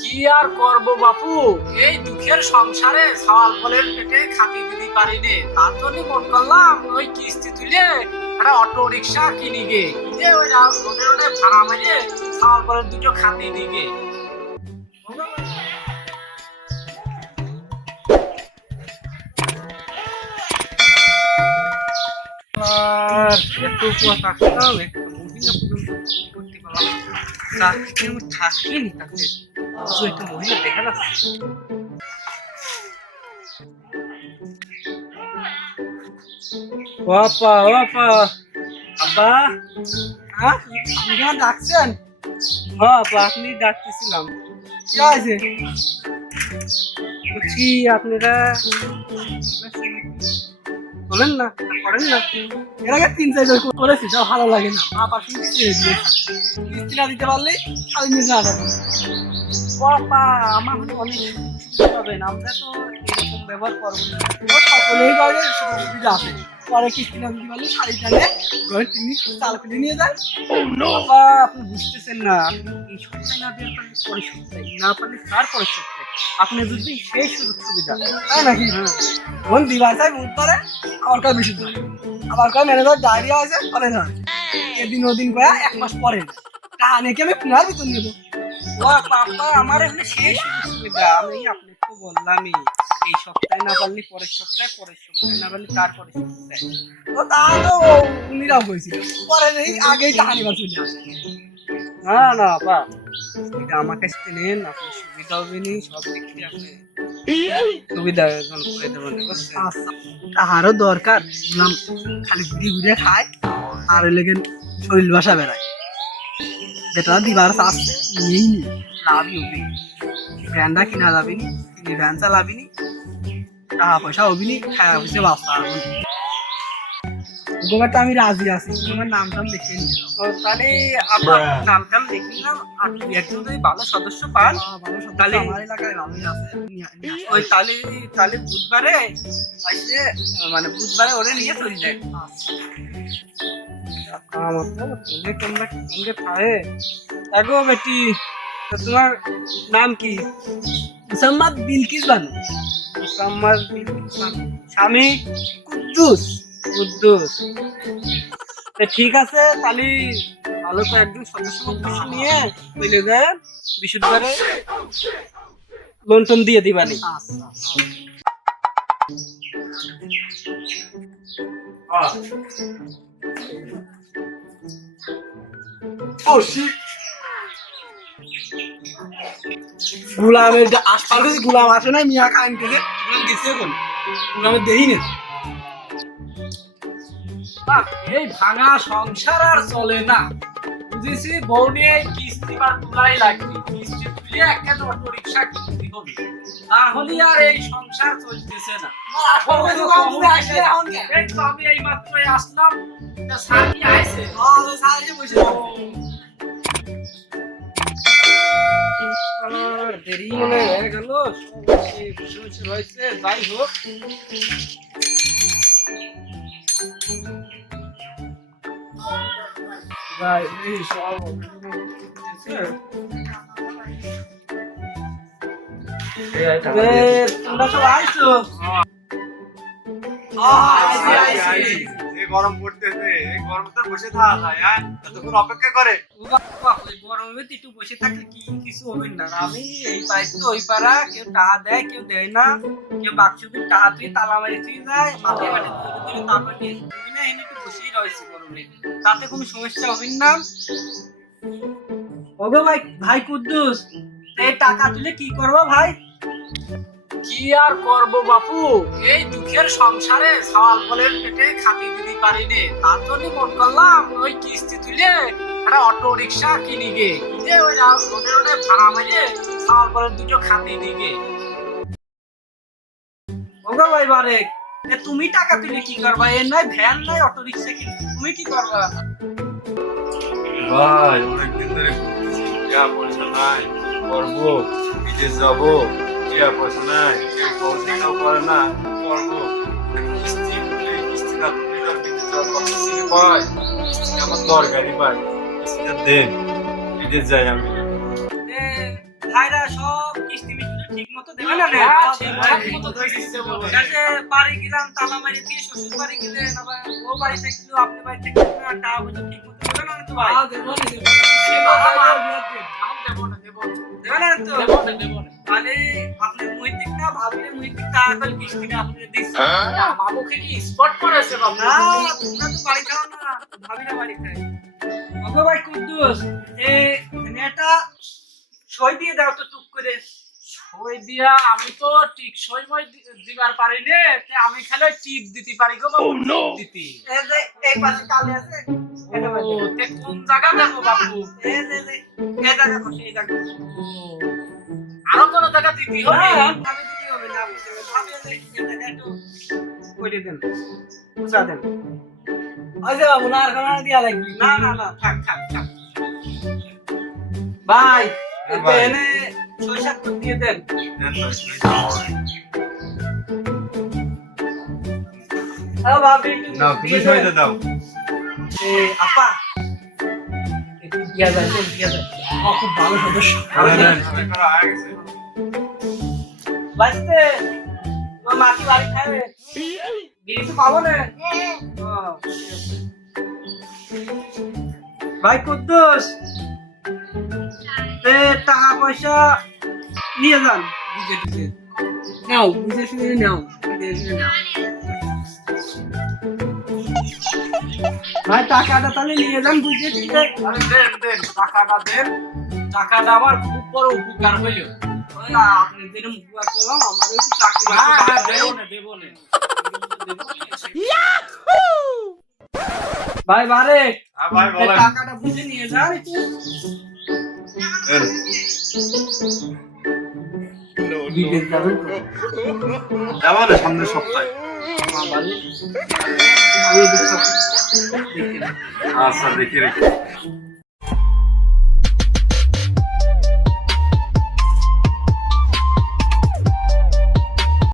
কি আর করব বাপু, এই দুঃখের সংসারে সওয়াল ফলের পেটে খাতি দিতে পারি নে, তার জন্য মন করলাম ওই কিস্তি তুলে একটা অটো রিক্সা কিনি গে, কিনে ওই রোডে রোডে ভাড়া মেরে সওয়াল ফলের দুটো খাতি দিগে। আর একটু উপর থাকতাম, একটু মহিলা পর্যন্ত করতে পারলাম না, কেউ থাকিনি তাকে একটা মহিলা দেখা যাচ্ছে। বাপা বাপা আপা, আপনি কেমন ডাকছেন? হ্যাঁ আপা, আপনি ডাকতেছিলাম। কি আছে? বলছি আপনারা বলেন না, করেন না। এর আগে 3-4 জন করেছি, তাও ভালো লাগে না। আপা শুনছি কিস্তি না দিতে পারলে খালি নিজে আনা। বাপা আমার হলে অনেক সুবিধা পাবেন, আমরা তো এরকম ব্যবহার করবো না। সকলেই করে সুবিধা আছে, পরে কিস্তি না দিতে পারলে শাড়ি টানে ঘরে তিনি চাল কিনে নিয়ে যায়। বাবা আপনি বুঝতেছেন না, আপনি এই সপ্তাহে না দিয়ে পারলে পরে সপ্তাহে না পারলে তারপরে সপ্তাহে আপনি বুঝবেন সেই সুযোগ সুবিধা, তাই নাকি? তখন দিবার চাই বুঝ পারে আমার কাছে বেশি ধরে, আবার কাছে ম্যানেজার ডায়রিয়া আছে করে না, এদিন ওদিন করে 1 মাস পরে টাকা নিয়ে আমি পুনার ভিতর নেবো। বাবা আমার এখানে সেই সুযোগ সুবিধা, আমি আপনাকে বললামই এই সপ্তাহে না পারলে পরের সপ্তাহে, পরের সপ্তাহে না পারলে তারপরে সপ্তাহে। ও তা তো উনিরাও বলছিল পরে নেই, আগেই টাকা নিবার চলে আসে। না না বাবা, এটা আমার কাছ থেকে নেন, আপনার সুবিধা হবে নি, সব দিক থেকে আপনি সুবিধা করে দেবেন। তাহারও দরকার বললাম, খালি ঘুরে ঘুরে খায় আর লেগে শরীর বাসা বেড়ায়। যেটা দিবার আসছে নিয়েই নি, লাভই হবি, ভ্যানটা কিনা যাবি নি, তিনি ভ্যান চালাবি নি, টাকা পয়সা হবি নি, খায়া পয়সা বাঁচতে পারবো না। গোবারটা আমি রাজি আছি, তোমার নাম টাম লিখে নিলাম। তাহলে আপনার নাম টাম লিখে নিলাম, আর তুই একজন যদি ভালো সদস্য পান তাহলে আমার এলাকায় ভালোই আছে। ওই তাহলে তাহলে বুধবারে আসলে, মানে বুধবারে ওরে নিয়ে চলে যায়। আমার তো ফোনে তোমরা সঙ্গে থাকে দেখো বেটি, তোমার নাম কি? মুসাম্মদ বিলকিস বানু। মুসাম্মদ বিলকিস বানু, স্বামী কুদ্দুস। কুদ্দুস, ঠিক আছে তাহলে ভালো কয়েকজন সদস্য নিয়ে চলে যায়, বৃহস্পতিবারে লোন টোন দিয়ে দিবানি। গুলামের আশপাশ গুলাম আসে না, মিয়া খান থেকে গুলাম গেছে, এখন গুলামের দেই না। এই ভাঙা সংসার আর চলে না, বুঝেছি বউ নিয়ে কিস্তি বা তুলাই লাগবে, কিস্তি তুলে একটা অটো রিক্সা কিনতে হবে, তাহলে আর এই সংসার চলতেছে না। আমি এই মাত্রই আসলাম, সাথী আইছে দেরি মনে হয়ে গেল, রয়েছে। যাই হোক, তোমরা সব আইছো? গরম পড়তেছে, এই গরম তো বসে থাকা যায়, হ্যাঁ এতক্ষণ অপেক্ষা করে। গরমে একটু বসে থাকলে কি কিছু হবে না, আমি এই পাই তো ওই পাড়া, কেউ টাকা দেয় কেউ দেয় না, কেউ বাক্স টাকা তুই তালা মারি তুই যায় মাঠে ঘাটে তুলে তারপরে এনে একটু বসেই রয়েছে গরমে, তাতে কোনো সমস্যা হবে না। ওগো ভাই, ভাই কুদ্দুস, এই টাকা তুলে কি করবো ভাই? কি আর করব বাপু, এই দুঃখের সংসারে সওয়াল ফলের পেটে খাতি দিতে পারি নে, তার জন্য মন করলাম ওই কিস্তি তুলে একটা অটো রিক্সা কিনি গে, কিনে ওই রোডে রোডে ভাড়া মেরে সওয়াল ফলের দুটো খাতি দিগে। ওগো ভাই বারেক, তুমি টাকা তুলে কি করবা? এর নয় ভ্যান নয় অটো রিক্সা কিনি, তুমি কি করবা? ভাই অনেকদিন ধরে পয়সা নাই, করবো বিদেশ যাবো, পয়সা নাই, পয়সাও করে না, করবো কিস্তি না তুলে বিদেশ যাওয়ার কথা পাই, আমার দরকারি ভাই, কিস্তিটা দেন বিদেশ যাই আমি। ভাইরা সব কিস্তি মিস্তি ঠিক মতো দেবে না রে? ঠিক মতো দিচ্ছে বলে। কাছে বাড়ি গেলাম তালা মারি দিয়ে শ্বশুর বাড়ি গেলেন আবার ও বাড়ি থেকে আপনি বাড়ি থেকে টাকা পয়সা ঠিক মতো দেবে না তো ভাই? দেবে না তো? তাহলে আপনি মুহিদিক না ভাবিলে মুহিদিক টাকা করে কিস্তিটা আপনি দিচ্ছেন। মামুকে কি স্পট করেছে বাবু? না তোমরা তো বাড়ি খাও না ভাবিরা বাড়ি খায়। ওগো ভাই কুদ্দুস এটা সই দিয়ে দাও তো টুক করে। সই দিয়া আমি তো ঠিক সইময় দিবার পারি নে, তে আমি খালি টিপ দিতে পারি গো বাবু। দিতে এই যে এই পাশে কালি আছে এটা ও, বাজে। তে কোন জায়গা দেবো বাবু? এই যে এই জায়গা বসে এই জায়গা বসে। আরো কোন জায়গা দিতে হবে? আমি দিতে হবে না ভাবি এই জায়গা একটু করে দেন বুঝা দেন। ওই যে বাবু না আর কোনো দিয়া লাগবে না না না থাক থাক থাক ভাই হ্যাঁ ভাই। এনে সরিষার তেল দিয়ে দেন। হ্যালো ভাবি না তুমি সইতে দাও। আপা একটু দিয়া যায় তেল দিয়া যায়। ও খুব ভালো সদস্য। সই করা হয়ে গেছে। বাঁচতে তোমার মা কি বাড়ি খাবে? বিড়ি তো পাবো না। ও, ভাই কুদ্দুস টাকা পয়সা নিয়ে যান বুঝে টুঝে। নাও বুঝে শুনে নাও বুঝে শুনে নাও। ভাই টাকাটা তাহলে নিয়ে যান বুঝে টুঝে। আরে দেন দেন, টাকাটা দেন। টাকাটা আমার খুব বড় উপকার হইল। ওই না আপনি যেরকম উপকার করলাম আমারও একটু চাকরি হ্যাঁ হ্যাঁ, বাকরি দেবো দেন। না দেবো না। ভাই বারে হ্যাঁ ভাই এই বলেন। টাকাটা বুঝে নিয়ে যান একটু। দেন। বিদেশ যাবেন তো? যাবো না সামনের সপ্তাহে। আমার বাড়ি। আমি এদিক সব দেখি না। আচ্ছা দেখি রেখে